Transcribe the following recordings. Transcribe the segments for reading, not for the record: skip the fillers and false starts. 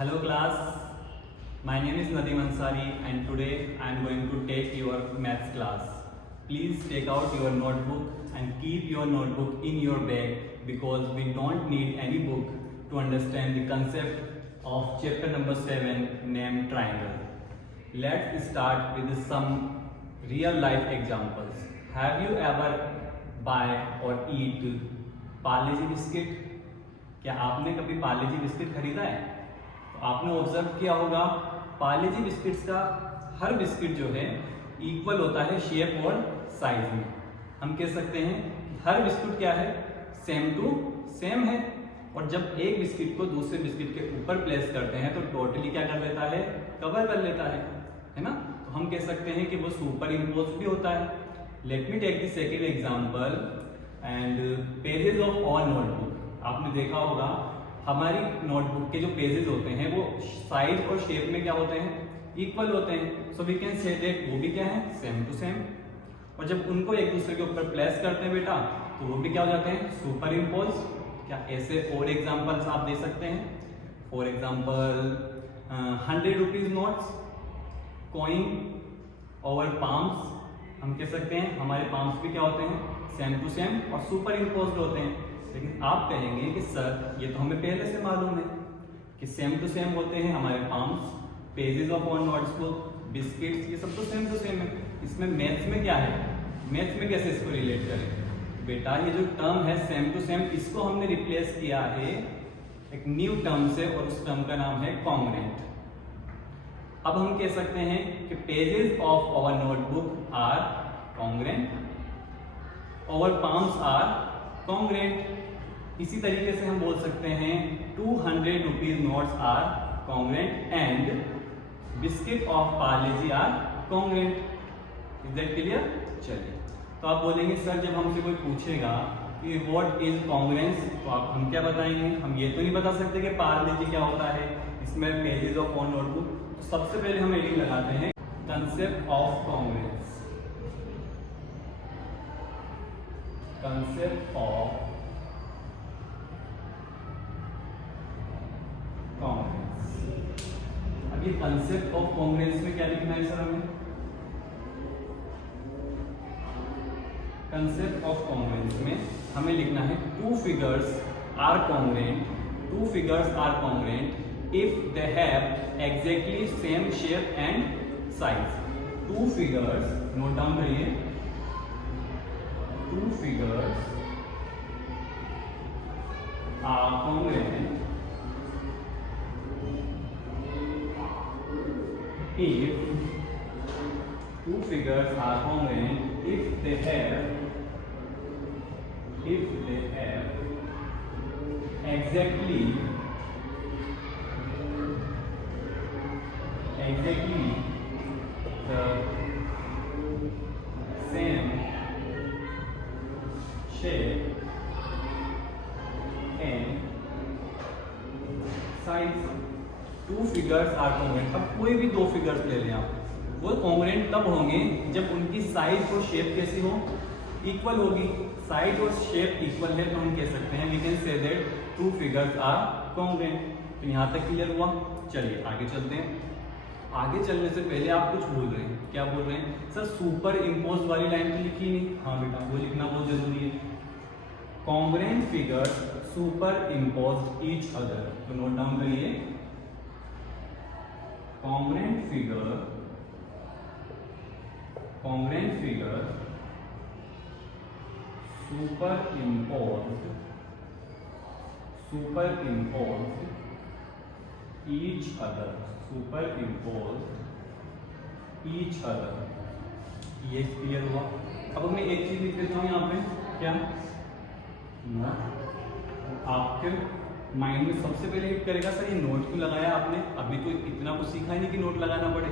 Hello class, my name is Nadeem Ansari and today I am going to take your maths class. Please take out your notebook and keep your notebook in your bag because we don't need any book to understand the concept of chapter number 7 named triangle. Let's start with some real life examples. Have you ever buy or eat Parle G biscuit? क्या आपने कभी Parle G biscuit खरीदा है? तो आपने observe किया होगा Parle G biscuits का हर बिस्किट जो है इक्वल होता है शेप और साइज में। हम कह सकते हैं हर बिस्किट क्या है, सेम टू सेम है। और जब एक बिस्किट को दूसरे बिस्किट के ऊपर प्लेस करते हैं तो टोटली क्या कर लेता है, कवर कर लेता है ना। तो हम कह सकते हैं कि वो सुपर इम्पोज भी होता है। Let me take the second example and pages of our notebook. आपने देखा होगा हमारी नोटबुक के जो पेजेस होते हैं वो साइज और शेप में क्या होते हैं, इक्वल होते हैं। So we can say that वो भी क्या है, सेम टू सेम। और जब उनको एक दूसरे के ऊपर प्लेस करते हैं बेटा तो वो भी क्या हो जाते हैं, सुपर इम्पोज। क्या ऐसे और एग्जाम्पल्स आप दे सकते हैं? For example 100 rupees notes, coin over palms. हम कह सकते हैं हमारे पाम्स भी क्या होते हैं, सेम टू सेम और सुपर इम्पोज्ड होते हैं। लेकिन आप कहेंगे कि सर ये तो हमें पहले से मालूम है कि सेम टू सेम होते हैं हमारे palms, pages of one notebook, biscuits, ये सब तो सेम टू सेम है। इसमें मैथ्स में क्या है, मैथ्स में कैसे इसको रिलेट करें? बेटा ये जो टर्म है सेम टू सेम, इसको हमने रिप्लेस किया है एक न्यू टर्म से और उस टर्म का नाम है कॉन्ग्रेंट। अब हम कह सकते हैं कि pages of our notebook are congruent, our palms are congruent. इसी तरीके से हम बोल सकते हैं 200 rupees notes are congruent and biscuit of Parle G are congruent. Is that clear? चलिए, तो आप बोलेंगे सर जब हमसे कोई पूछेगा कि व्हाट इज कॉन्ग्रेंस तो आप हम क्या बताएंगे? हम ये तो नहीं बता सकते कि पार्ले-जी क्या होता है, इसमें पेजेस ऑफ वन नोटबुक। तो सबसे पहले हम हेडिंग लगाते हैं concept of congruence. Concept of congruence. अब ये कंसेप्ट ऑफ कॉन्ग्रेंस में क्या लिखना है सर हमें? कंसेप्ट ऑफ कॉन्ग्रेंस में हमें लिखना है two figures are congruent, two figures are congruent if they have exactly same shape and size. Two figures, note down करिए, two figures are congruent if two figures are congruent if they have exactly the same shape and size। Two figures are congruent. अब कोई भी दो figures ले लें आप, वो congruent तब होंगे जब उनकी साइज और शेप कैसी हो, इक्वल होगी। साइज और शेप इक्वल है तो हम कह सकते हैं we can say that two figures are congruent. तो यहाँ तक क्लियर हुआ। चलिए आगे चलते हैं। आगे चलने से पहले आप कुछ बोल रहे हैं, क्या बोल रहे हैं? सर सुपर इम्पोज वाली लाइन तो लिखी नहीं। हाँ बेटा वो लिखना बहुत जरूरी है। Congruent figures super impose each other. तो नोट डाउन करिए, congruent figure super impose each other, super impose each other. ये क्लियर हुआ। अब मैं एक चीज लिख देता हूं यहाँ पे, क्या नोट। आपके माइंड में सबसे पहले हिट करेगा सर ये नोट क्यों लगाया आपने? अभी तो इतना कुछ सीखा ही नहीं कि नोट लगाना पड़े।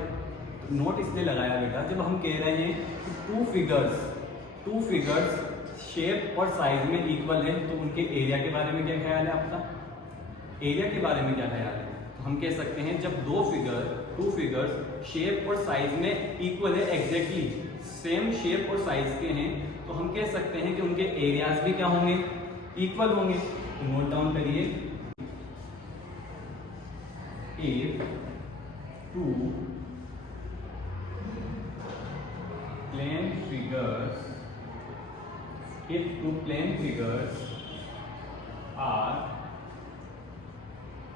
नोट इसलिए लगाया बेटा जब हम कह रहे हैं कि टू फिगर्स शेप और साइज में इक्वल है तो उनके एरिया के बारे में क्या ख्याल है आपका? एरिया के बारे में क्या ख्याल है? तो हम कह सकते हैं जब टू फिगर्स शेप और साइज में इक्वल है, एग्जैक्टली सेम शेप और साइज के हैं, तो हम कह सकते हैं कि उनके एरियाज भी क्या होंगे, इक्वल होंगे। तो नोट डाउन करिए if two plane figures are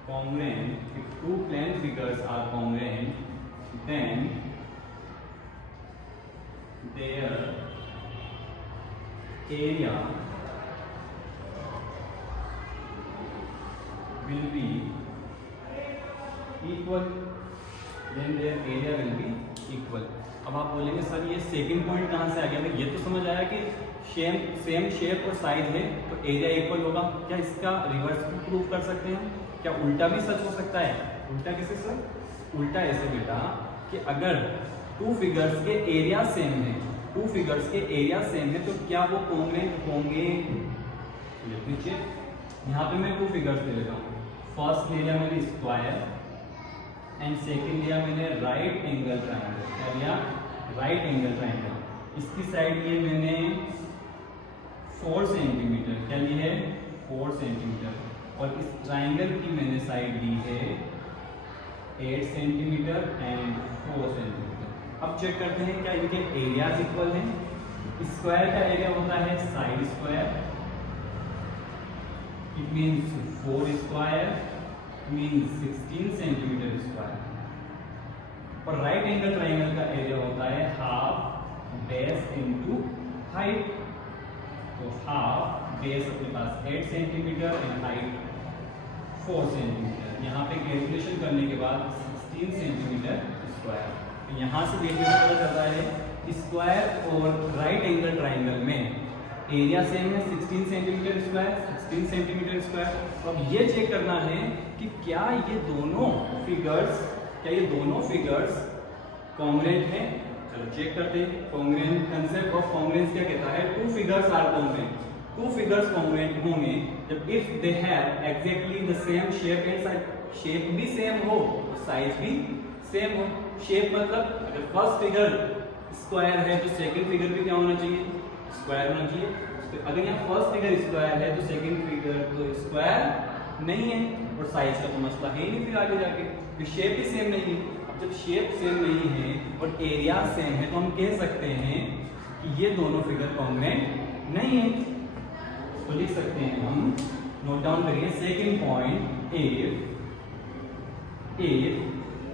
congruent, if two plane figures are congruent, then their area will be equal, then their area will be equal. अब आप बोलेंगे सर ये सेकंड पॉइंट कहाँ से आ गया? मैं ये तो समझ आया कि सेम शेप और साइज है तो एरिया इक्वल होगा। क्या इसका रिवर्स भी प्रूव कर सकते हैं? क्या उल्टा भी सच हो सकता है? उल्टा कैसे सर? उल्टा ऐसे बेटा कि अगर टू फिगर्स के एरिया सेम है, टू फिगर्स के एरिया सेम है तो क्या वो कॉन्ग्रुएंट होंगे? नीचे यहाँ पे मैं टू फिगर्स ले लेता हूँ। फर्स्ट ले लिया मैंने स्क्वायर एंड सेकेंड लिया मैंने राइट एंगल ट्राइंगल। क्या लिया? Right angle triangle. इसकी साइड लिए मैंने 4 सेंटीमीटर। क्या ली है? 4 सेंटीमीटर। और इस ट्राइंगल की मैंने साइड दी है 8 सेंटीमीटर एंड 4 सेंटीमीटर। अब चेक करते हैं क्या इनके एरियाज इक्वल हैं। स्क्वायर का एरिया होता है side square, it means 4 square means 16 centimetre square. और राइट एंगल ट्राइंगल का एरिया होता है हाफ बेस इनटू हाइट। तो हाफ बेस अपने पास 8 सेंटीमीटर एंड हाइट 4 सेंटीमीटर। यहाँ पे कैलकुलेशन करने के बाद 16 सेंटीमीटर स्क्वायर। तो यहाँ से देखने से पता चलता है स्क्वायर और राइट एंगल ट्राइंगल में एरिया सेम है 16 सेंटीमीटर स्क्वायर, 16 सेंटीमीटर स्क्वायर। तो अब ये चेक करना है कि क्या ये दोनों फिगर्स कॉन्ग्रुएंट हैं। चलो चेक करते हैं। कॉन्ग्रुएंट, कंसेप्ट ऑफ कॉन्ग्रुएंस क्या कहता है? Two figures are congruent. Two figures congruent होंगे जब if they have exactly the same shape and size. Shape भी सेम हो और साइज भी सेम हो। शेप मतलब अगर फर्स्ट फिगर स्क्वायर है तो सेकंड फिगर भी क्या होना चाहिए? स्क्वायर होना चाहिए। तो अगर यहाँ फर्स्ट फिगर स्क्वायर है तो सेकंड फिगर तो स्क्वायर नहीं है और साइज का तो मसला है ही नहीं फिर आगे जाके। तो शेप भी सेम नहीं है। अब जब शेप सेम नहीं है और एरिया सेम है तो हम कह सकते हैं कि ये दोनों फिगर कॉन्ग्रुएंट नहीं है। तो लिख सकते हैं हम, नोट डाउन करिए second point, if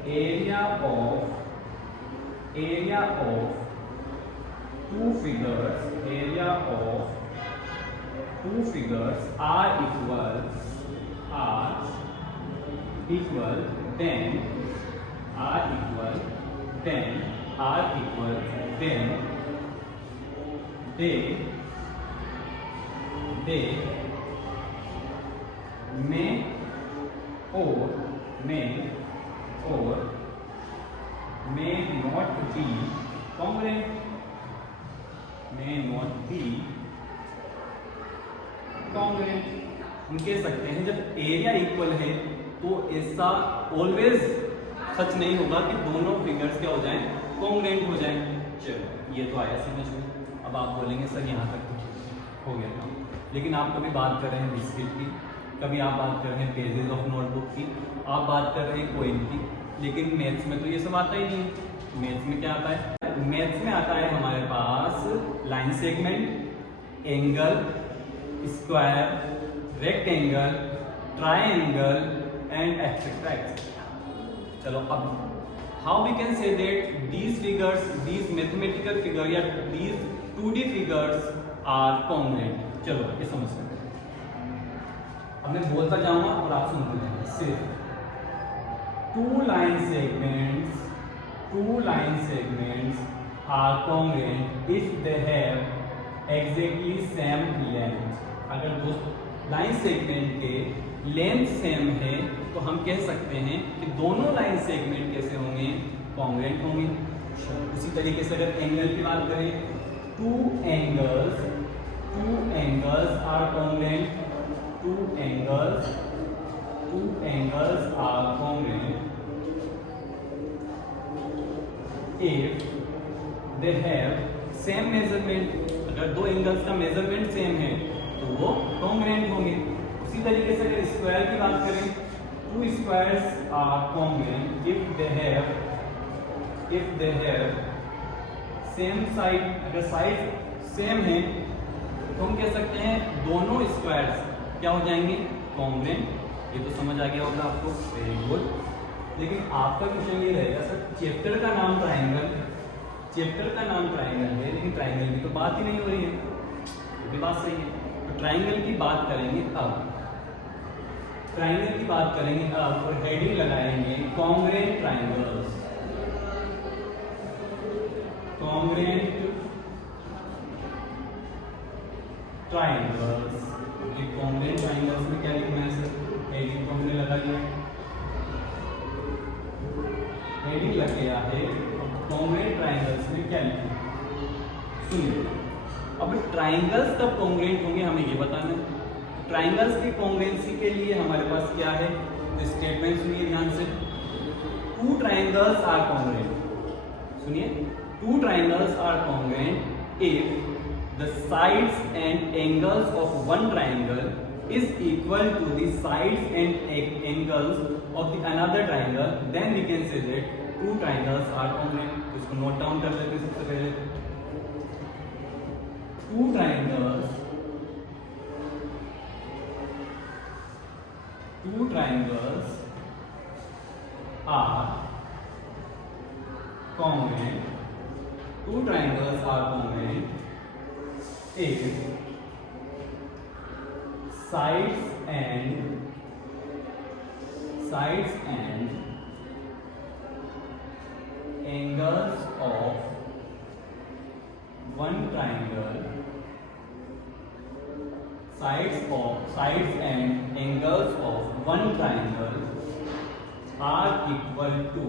area of two figures are equal then they may not be congruent। हम कह सकते हैं जब एरिया इक्वल है तो ऐसा ऑलवेज सच नहीं होगा कि दोनों फिगर्स क्या हो जाएं? कॉन्ग्रुएंट हो जाएं। चलो ये तो आया समझ में। अब आप बोलेंगे सर यहाँ तक तो हो गया काम, लेकिन आप कभी बात कर रहे हैं बिस्किट की, कभी आप बात कर रहे हैं पेजेस ऑफ नोटबुक की, आप बात कर रहे हैं कोइन की, लेकिन मैथ्स में तो ये सब आता ही नहीं है। मैथ्स में क्या आता है? मैथ्स में आता है हमारे पास line segment, angle, square, rectangle, triangle and etcetera etcetera. चलो अब how we can say that these figures, these mathematical figure या these 2D figures are congruent. चलो ये समझ सकते हैं। अब मैं बोलता जाऊंगा और आप सुनते जाएंगे। सिर्फ two line segments are congruent if they have exactly same length। अगर दो लाइन सेगमेंट के लेंथ सेम है तो हम कह सकते हैं कि दोनों लाइन सेगमेंट कैसे होंगे? कॉन्ग्रुएंट होंगे। उसी तरीके से अगर एंगल की बात करें, two angles are congruent. Two angles are congruent if they have same measurement। अगर दो एंगल्स का मेजरमेंट सेम है तो वो कॉन्ग्रुएंट होंगे। उसी तरीके से अगर स्क्वायर की बात करें two squares are congruent if they have same side, अगर साइड सेम है तो हम कह सकते हैं दोनों स्क्वायर्स क्या हो जाएंगे, कॉन्ग्रुएंट। ये तो समझ आ गया होगा आपको, वेरी गुड। लेकिन आपका क्वेश्चन ये रहेगा सर चैप्टर का नाम ट्राइंगल है, लेकिन ट्राइंगल की तो बात ही नहीं हो रही है। ये भी बात सही है। तो ट्राइंगल की बात करेंगे अब, और हेडिंग लगाएंगे कॉन्ग्रुएंट ट्राइंगल्स। कॉन्ग्रुएंट ट्राइंगल्स में क्या लिखना है सर, हेडिंग को हमने लगा लिया, हेडिंग लग गया है। कॉन्ग्रुएंट ट्राइंगल्स में क्या लिखना है सुनिए। अब ट्राइंगल्स कब कॉन्ग्रुएंट होंगे हमें ये बताना है। ट्राइंगल्स की कॉन्ग्रुएंसी के लिए हमारे पास क्या है, स्टेटमेंट सुनिए ध्यान से। टू ट्राइंगल्स आर कॉन्ग्रुएंट, सुनिए, two triangles are congruent if the sides and angles of one triangle is equal to the sides and angles of the another triangle, then we can say that two triangles are congruent। तो इसको note down कर लेते हैं सबसे पहले। two triangles are congruent if sides and angles of one triangle are equal to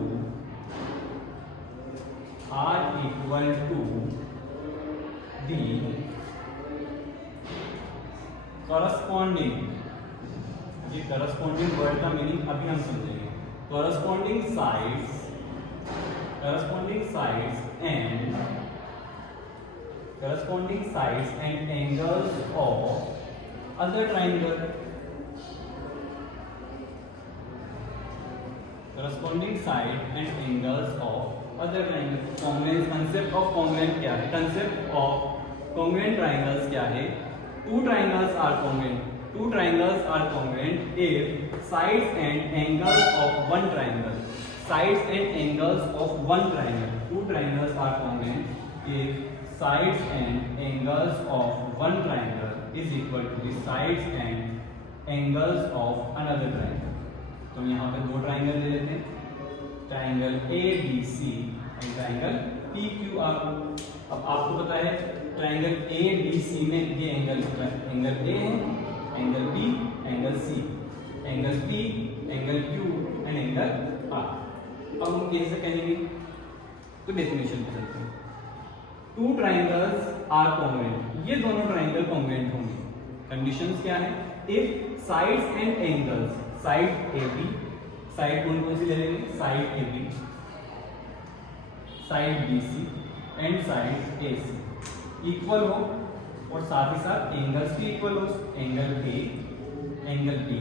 the corresponding, ये corresponding word का meaning अभी हम समझेंगे। corresponding sides and angles of other triangle। Concept of congruent क्या है, कंसेप्ट ऑफ कॉन्ग्रुएंट ट्राइंगल्स क्या है। Two triangles are congruent if sides and angles of one triangle. Two triangles are congruent if sides and angles of one triangle is equal to the sides and angles of another triangle। तो यहाँ पे दो triangle ले लेते हैं, triangle ABC and triangle PQR। अब आपको पता है ट्राइंगल ABC में ये एंगल होता है, एंगल A है, angle B, angle C, angle P, angle Q and angle R। अब हम कैसे कहेंगे, तो डेफिनेशन पे चलते हैं। टू ट्राइंगल्स आर कॉन्ग्रुएंट, ये दोनों ट्राइंगल कॉन्ग्रुएंट होंगे। कंडीशंस क्या है, if sides and angles, side AB, side कौन सी ले लेंगे, side AB, side BC and side AC equal हो, और साथ ही साथ एंगल्स भी इक्वल हो, angle A, angle B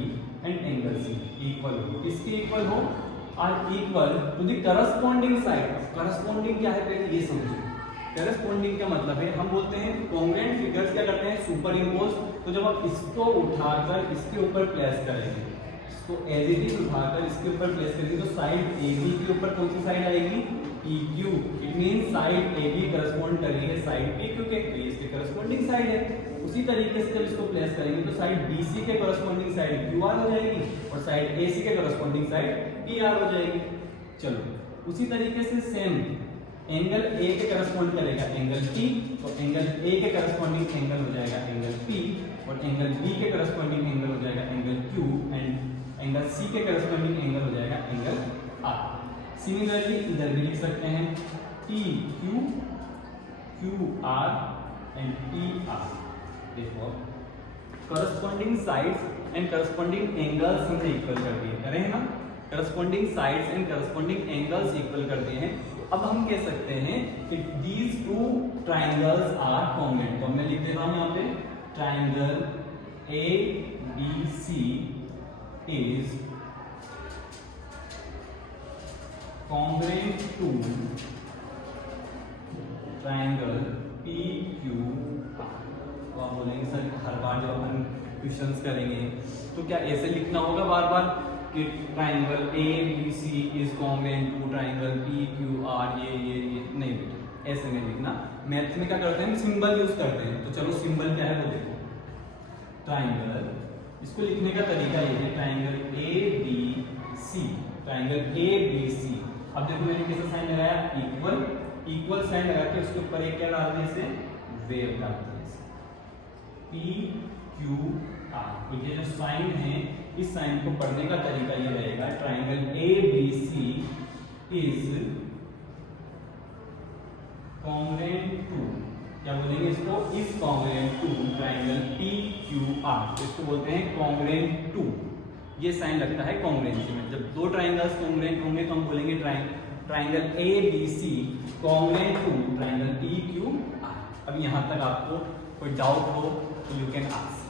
and angle C equal हो। किसके इक्वल हो, are equal to the corresponding side. Corresponding क्या है पहले ये समझिए। करस्पॉन्डिंग का मतलब है, हम बोलते हैं कॉन्ग्रुएंट फिगर्स क्या करते हैं, सुपर इम्पोज। तो जब आप इसको उठाकर इसके ऊपर प्लेस करेंगे, इसको एज इट इज उठाकर इसके ऊपर प्लेस करेंगे, तो साइड AB के ऊपर कौन सी साइड आएगी, PQ। It means side AB correspond कर रही है साइड PQ के, तो इसके करस्पॉन्डिंग साइड है। उसी तरीके से जब इसको प्लेस करेंगे तो साइड BC के करस्पॉन्डिंग साइड QR हो जाएगी, और साइड AC के करस्पॉन्डिंग साइड PR हो जाएगी। चलो उसी तरीके से सेम एंगल A के करस्पॉन्ड करेगा एंगल P, तो एंगल A के करस्पॉन्डिंग एंगल हो जाएगा एंगल P, और एंगल B के करस्पॉन्डिंग एंगल हो जाएगा angle Q, and angle C के करस्पॉन्डिंग एंगल हो जाएगा एंगल R। सिमिलरली इधर भी लिख सकते हैं PQ, QR एंड PR। देखो corresponding sides and corresponding angles हमने इक्वल कर दिए, करें ना, corresponding sides and corresponding angles equal कर दिए हैं। अब हम कह सकते हैं कि these two triangles are congruent। तो मैं लिख देता हूं यहाँ पे triangle ABC is congruent to triangle PQR। तो आप बोलेंगे सर हर बार जब अपन क्वेश्चंस करेंगे तो क्या ऐसे लिखना होगा बार बार कि triangle ABC is congruent to triangle PQR, ये नहीं बेटा, ऐसे नहीं लिखना। मैथ में क्या करते हैं, सिंबल यूज करते हैं। तो चलो सिंबल क्या है वो देखो। ट्राइंगल, इसको लिखने का तरीका ये है, ट्राइंगल ABC, ट्राइंगल ABC। अब देखो मैंने कैसा साइन लगाया, इक्वल साइन लगा के उसके ऊपर एक क्या डाल दिया, इसे वेव डाल दिया, PQR। तो ये जो साइन है, इस साइन को पढ़ने का तरीका ये रहेगा, triangle ABC is congruent to, क्या बोलेंगे इसको, is congruent to triangle PQR। तो इसको बोलते हैं कॉन्ग्रुएंट टू। ये साइन लगता है कॉन्ग्रुएंसी में। जब दो ट्राइंगल्स कॉन्ग्रुएंट होंगे तो हम बोलेंगे triangle ABC congruent to triangle PQR। अब यहाँ तक आपको कोई डाउट हो तो यू कैन आस्क।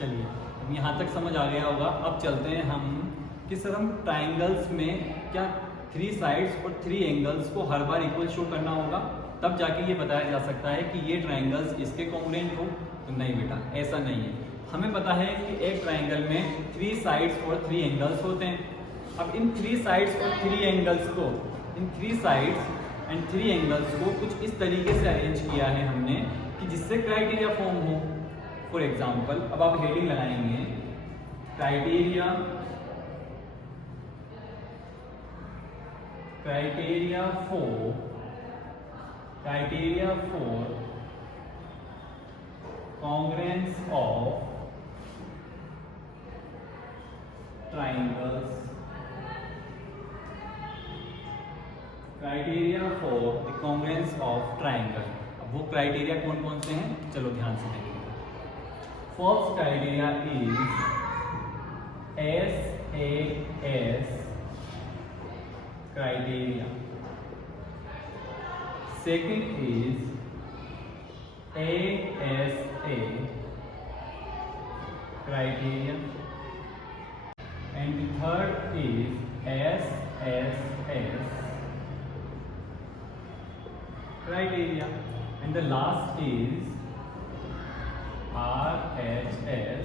चलिए अब यहाँ तक समझ आ गया होगा। अब चलते हैं हम कि सर हम ट्राइंगल्स में क्या 3 साइड्स और 3 एंगल्स को हर बार इक्वल शो करना होगा, तब जाके ये बताया जा सकता है कि ये ट्राइंगल्स इसके कॉन्ग्रुएंट हो। तो नहीं बेटा, ऐसा नहीं है। हमें पता है कि एक ट्राइंगल में 3 साइड्स और 3 एंगल्स होते हैं। अब इन 3 साइड्स और 3 एंगल्स को, इन 3 साइड्स एंड 3 एंगल्स को कुछ इस तरीके से अरेंज किया है हमने कि जिससे क्राइटेरिया फॉर्म हो। फॉर एग्जाम्पल, अब आप हेडिंग लगाएंगे, criteria for congruence of triangles, criteria for the congruence of triangle। अब वो क्राइटेरिया कौन कौन से हैं, चलो ध्यान से देखिए। First criteria is SAS criteria, second is ASA criteria, and the third is SSS criteria, and the last is RHS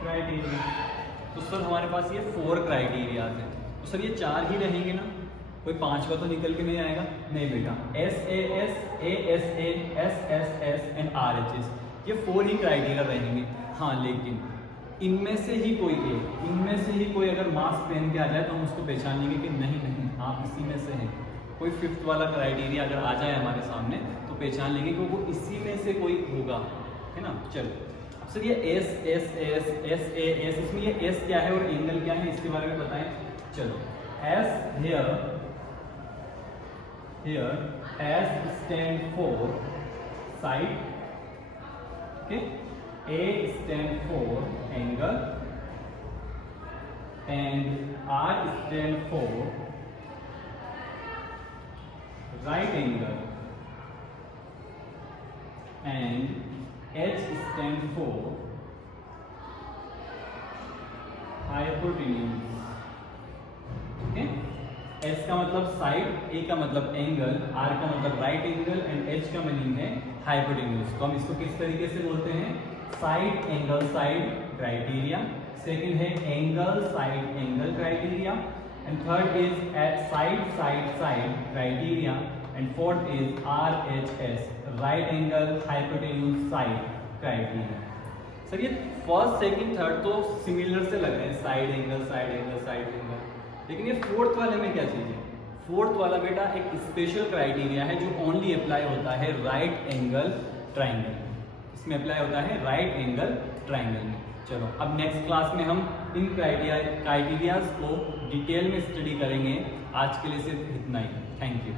criteria। तो सर हमारे पास ये 4 क्राइटेरिया हैं। तो सर ये 4 ही रहेंगे ना, कोई 5वां तो निकल के नहीं आएगा। नहीं बेटा, SAS, ASA, SSS and RHS, ये 4 ही क्राइटेरिया रहेंगे। हाँ, लेकिन इनमें से ही कोई अगर मास्क पहन के आ जाए तो हम उसको पहचान लेंगे कि नहीं आप इसी में से हैं। कोई 5th वाला क्राइटेरिया अगर आ जाए हमारे सामने तो पहचान लेंगे कि वो इसी में से कोई होगा, है ना। चलो सर ये SSS, SAS, इसमें ये S क्या है और एंगल क्या है, इसके बारे में बताएं। चलो S here S stand for side, okay, A stand for angle, and R stand for right angle, and H stand for hypotenuse, okay। S का मतलब साइड, A का मतलब एंगल, R का मतलब राइट एंगल एंड H का meaning है hypotenuse. तो हम इसको किस तरीके से बोलते हैं, side angle side criteria, second है angle side angle criteria, and third is side side side criteria, and fourth is RHS right angle hypotenuse side criteria. Sir ये फर्स्ट सेकंड थर्ड तो सिमिलर से लग रहे हैं, side angle side angle side angle, लेकिन ये 4th वाले में क्या चीज है। 4th वाला बेटा एक स्पेशल क्राइटेरिया है जो ओनली अप्लाई होता है राइट एंगल ट्राइंगल, इसमें अप्लाई होता है राइट एंगल ट्राइंगल में। चलो अब नेक्स्ट क्लास में हम इन क्राइटेरियाज को डिटेल में स्टडी करेंगे। आज के लिए सिर्फ इतना ही। Thank you.